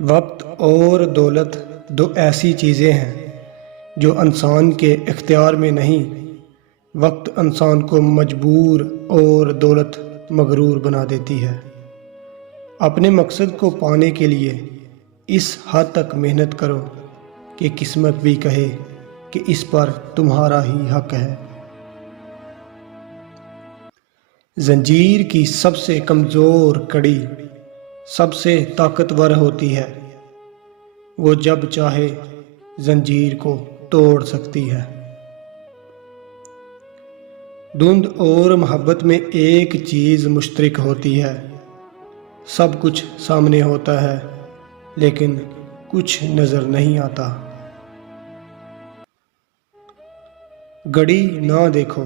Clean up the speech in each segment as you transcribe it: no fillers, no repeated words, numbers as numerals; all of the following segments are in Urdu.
وقت اور دولت دو ایسی چیزیں ہیں جو انسان کے اختیار میں نہیں۔ وقت انسان کو مجبور اور دولت مغرور بنا دیتی ہے۔ اپنے مقصد کو پانے کے لیے اس حد تک محنت کرو کہ قسمت بھی کہے کہ اس پر تمہارا ہی حق ہے۔ زنجیر کی سب سے کمزور کڑی سب سے طاقتور ہوتی ہے۔ وہ جب چاہے زنجیر کو توڑ سکتی ہے۔ دھند اور محبت میں ایک چیز مشترک ہوتی ہے۔ سب کچھ سامنے ہوتا ہے لیکن کچھ نظر نہیں آتا۔ گھڑی نہ دیکھو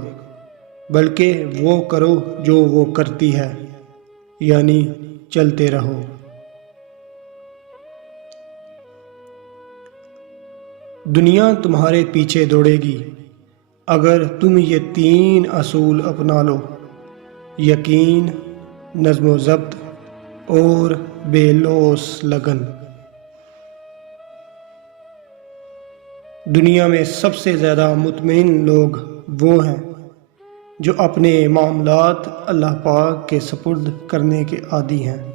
بلکہ وہ کرو جو وہ کرتی ہے، یعنی چلتے رہو۔ دنیا تمہارے پیچھے دوڑے گی اگر تم یہ 3 اصول اپنا لو: یقین، نظم و ضبط اور بے لوث لگن۔ دنیا میں سب سے زیادہ مطمئن لوگ وہ ہیں جو اپنے معاملات اللہ پاک کے سپرد کرنے کے عادی ہیں۔